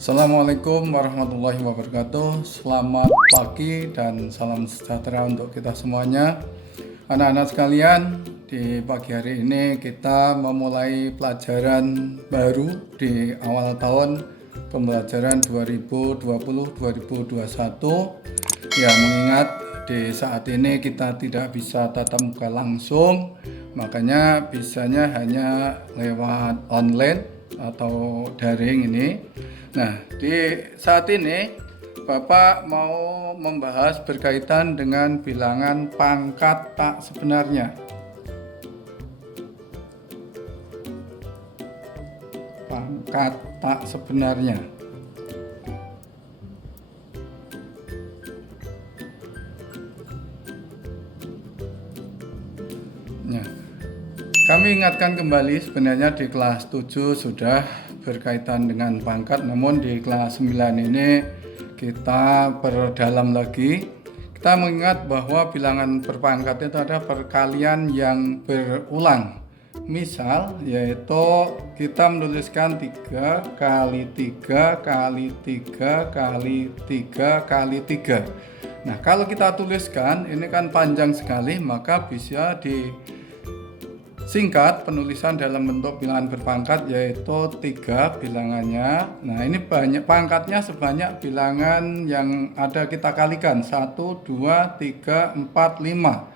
Assalamualaikum warahmatullahi wabarakatuh. Selamat pagi dan salam sejahtera untuk kita semuanya. Anak-anak sekalian, di pagi hari ini kita memulai pelajaran baru di awal tahun pembelajaran 2020-2021. Ya, mengingat di saat ini kita tidak bisa tatap muka langsung, makanya bisanya hanya lewat online atau daring ini. Nah, di saat ini Bapak mau membahas berkaitan dengan bilangan pangkat tak sebenarnya. Pangkat tak sebenarnya. Nah, kami ingatkan kembali, sebenarnya di kelas 7 sudah berkaitan dengan pangkat, namun di kelas 9 ini kita perdalam lagi. Kita mengingat bahwa bilangan berpangkat itu ada perkalian yang berulang. Misal, yaitu kita menuliskan 3 kali 3 kali 3 kali 3 kali 3. Nah, kalau kita tuliskan, ini kan panjang sekali, maka bisa singkat penulisan dalam bentuk bilangan berpangkat, yaitu 3 bilangannya. Nah, ini banyak pangkatnya sebanyak bilangan yang ada kita kalikan 1, 2, 3, 4, 5.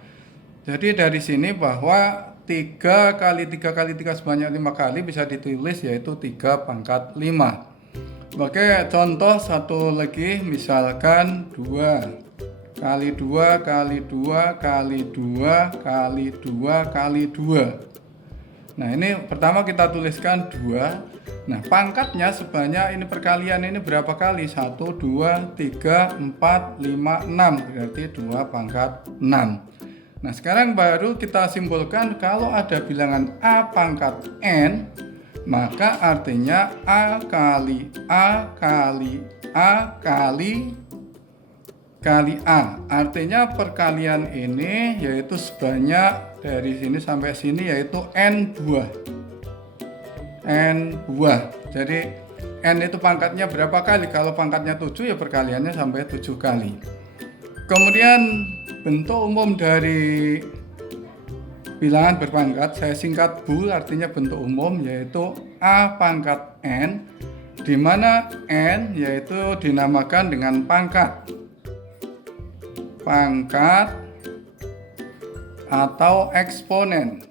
Jadi dari sini bahwa 3 kali 3 kali 3 sebanyak 5 kali bisa ditulis, yaitu 3 pangkat 5. Oke, contoh satu lagi, misalkan 2 kali 2 kali 2 kali 2 kali 2 kali 2. Nah, ini pertama kita tuliskan 2. Nah, pangkatnya sebanyak ini, perkalian ini berapa kali? 1, 2, 3, 4, 5, 6. Berarti 2 pangkat 6. Nah, sekarang baru kita simpulkan kalau ada bilangan A pangkat N, maka artinya A kali A kali A kali A. Artinya perkalian ini yaitu sebanyak dari sini sampai sini yaitu N buah. N buah. Jadi N itu pangkatnya berapa kali? Kalau pangkatnya 7 ya perkaliannya sampai 7 kali. Kemudian bentuk umum dari bilangan berpangkat saya singkat BUL, artinya bentuk umum, yaitu A pangkat N, di mana N yaitu dinamakan dengan pangkat atau eksponen.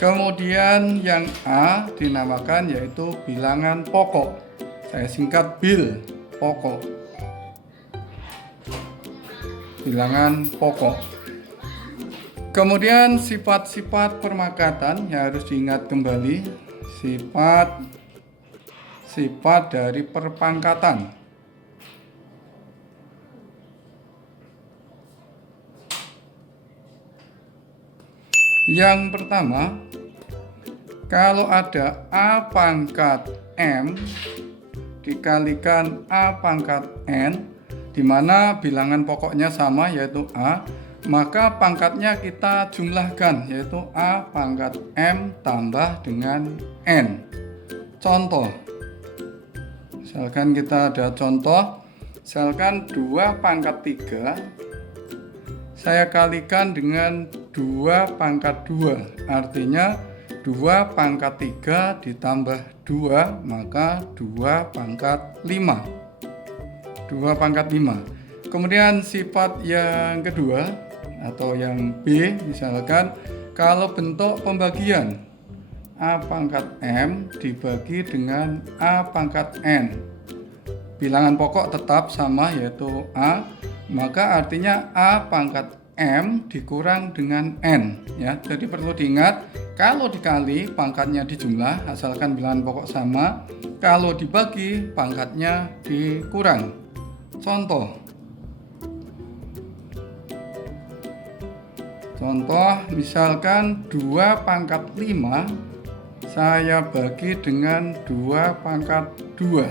Kemudian yang A dinamakan yaitu bilangan pokok. Saya singkat BIL, pokok. Bilangan pokok. Kemudian sifat-sifat perpangkatan yang harus diingat kembali. Sifat dari perpangkatan. Yang pertama, kalau ada A pangkat M dikalikan A pangkat N, di mana bilangan pokoknya sama yaitu A, maka pangkatnya kita jumlahkan yaitu A pangkat M tambah dengan N. Contoh, misalkan kita ada contoh, misalkan 2 pangkat 3 saya kalikan dengan 2 pangkat 2, artinya 2 pangkat 3 ditambah 2, maka 2 pangkat 5. 2 pangkat 5. Kemudian sifat yang kedua atau yang B, misalkan kalau bentuk pembagian A pangkat M dibagi dengan A pangkat N, bilangan pokok tetap sama yaitu A, maka artinya A pangkat M dikurang dengan N ya. Jadi perlu diingat, kalau dikali pangkatnya dijumlah asalkan bilangan pokok sama, kalau dibagi pangkatnya dikurang. Contoh misalkan 2 pangkat 5 saya bagi dengan 2 pangkat 2.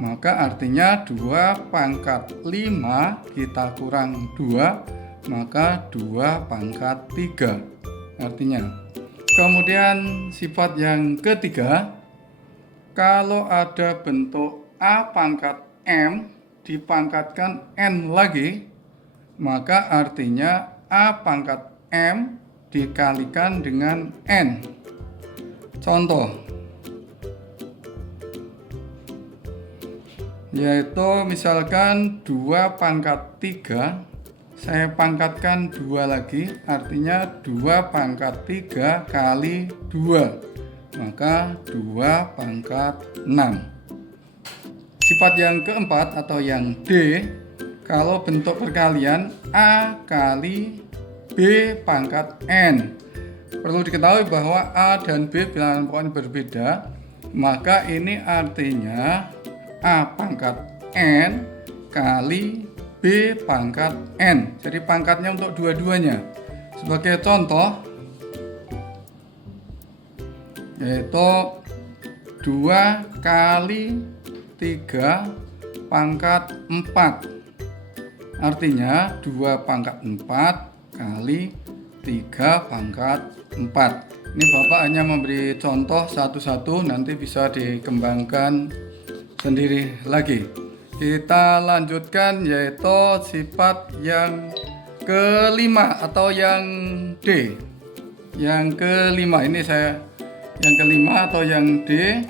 Maka artinya 2 pangkat 5 kita kurang 2, maka 2 pangkat 3 artinya. Kemudian sifat yang ketiga, kalau ada bentuk A pangkat M dipangkatkan N lagi, maka artinya A pangkat M dikalikan dengan N. Contoh, yaitu misalkan 2 pangkat 3, saya pangkatkan 2 lagi, artinya 2 pangkat 3 kali 2, maka 2 pangkat 6. Sifat yang keempat atau yang D, kalau bentuk perkalian A kali B pangkat N. Perlu diketahui bahwa A dan B bilangan pokoknya berbeda, maka ini artinya A pangkat N kali B pangkat N. Jadi pangkatnya untuk dua-duanya. Sebagai contoh, yaitu 2 kali 3 pangkat 4. Artinya 2 pangkat 4 kali 3 pangkat 4. Ini Bapak hanya memberi contoh satu-satu, nanti bisa dikembangkan sendiri lagi. Kita lanjutkan yaitu sifat yang kelima atau yang D. Yang kelima ini yang kelima atau yang D,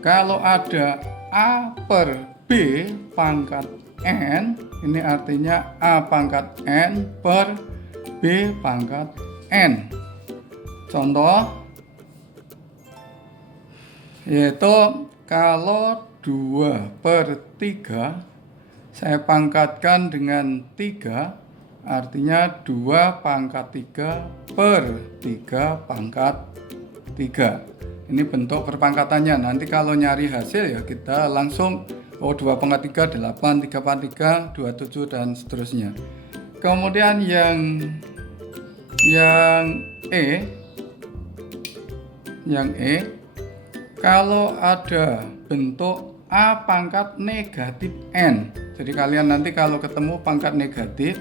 kalau ada A per B pangkat N, ini artinya A pangkat N per B pangkat N. Contoh, yaitu kalau 2 per 3 saya pangkatkan dengan 3, artinya 2 pangkat 3 per 3 pangkat 3. Ini bentuk perpangkatannya. Nanti kalau nyari hasil ya kita langsung 2 pangkat 3 8, 3 pangkat 3 27 dan seterusnya. Kemudian yang E, kalau ada bentuk A pangkat negatif N. Jadi kalian nanti kalau ketemu pangkat negatif,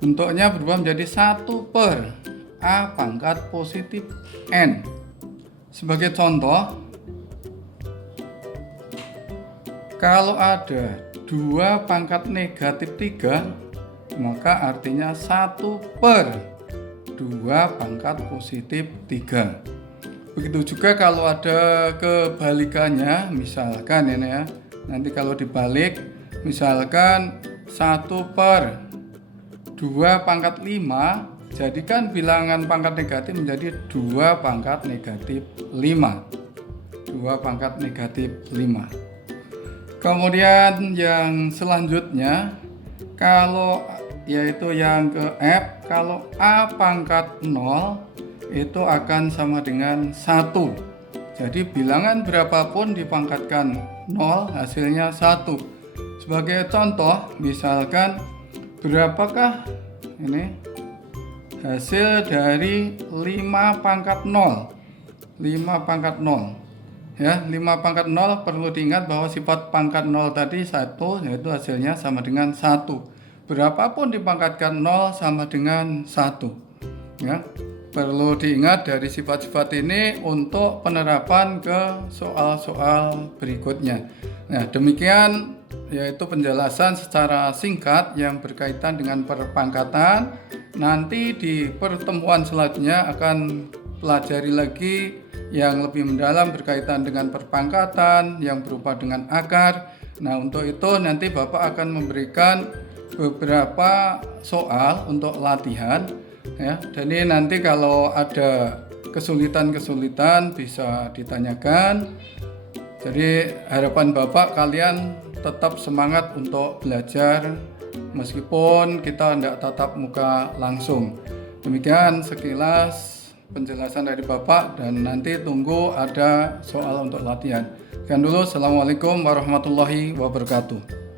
bentuknya berubah menjadi 1 per A pangkat positif N. Sebagai contoh, kalau ada 2 pangkat negatif 3, maka artinya 1 per 2 pangkat positif 3. Begitu juga kalau ada kebalikannya, misalkan ini ya, nanti kalau dibalik, misalkan 1 per 2 pangkat 5, jadikan bilangan pangkat negatif menjadi 2 pangkat negatif 5. 2 pangkat negatif 5. Kemudian yang selanjutnya, kalau yaitu yang ke F, kalau A pangkat 0 itu akan sama dengan 1. Jadi bilangan berapapun dipangkatkan 0 hasilnya 1. Sebagai contoh, misalkan berapakah ini hasil dari 5 pangkat 0? 5 pangkat 0. Ya, 5 pangkat 0 perlu diingat bahwa sifat pangkat 0 tadi 1, yaitu hasilnya sama dengan 1. Berapapun dipangkatkan 0 sama dengan 1. Ya. Perlu diingat dari sifat-sifat ini untuk penerapan ke soal-soal berikutnya. Nah, demikian yaitu penjelasan secara singkat yang berkaitan dengan perpangkatan. Nanti di pertemuan selanjutnya akan pelajari lagi yang lebih mendalam berkaitan dengan perpangkatan yang berupa dengan akar. Nah, untuk itu nanti Bapak akan memberikan beberapa soal untuk latihan. Ya, jadi nanti kalau ada kesulitan-kesulitan bisa ditanyakan. Jadi harapan Bapak kalian tetap semangat untuk belajar meskipun kita tidak tatap muka langsung. Demikian sekilas penjelasan dari Bapak dan nanti tunggu ada soal untuk latihan. Sekian dulu. Assalamualaikum warahmatullahi wabarakatuh.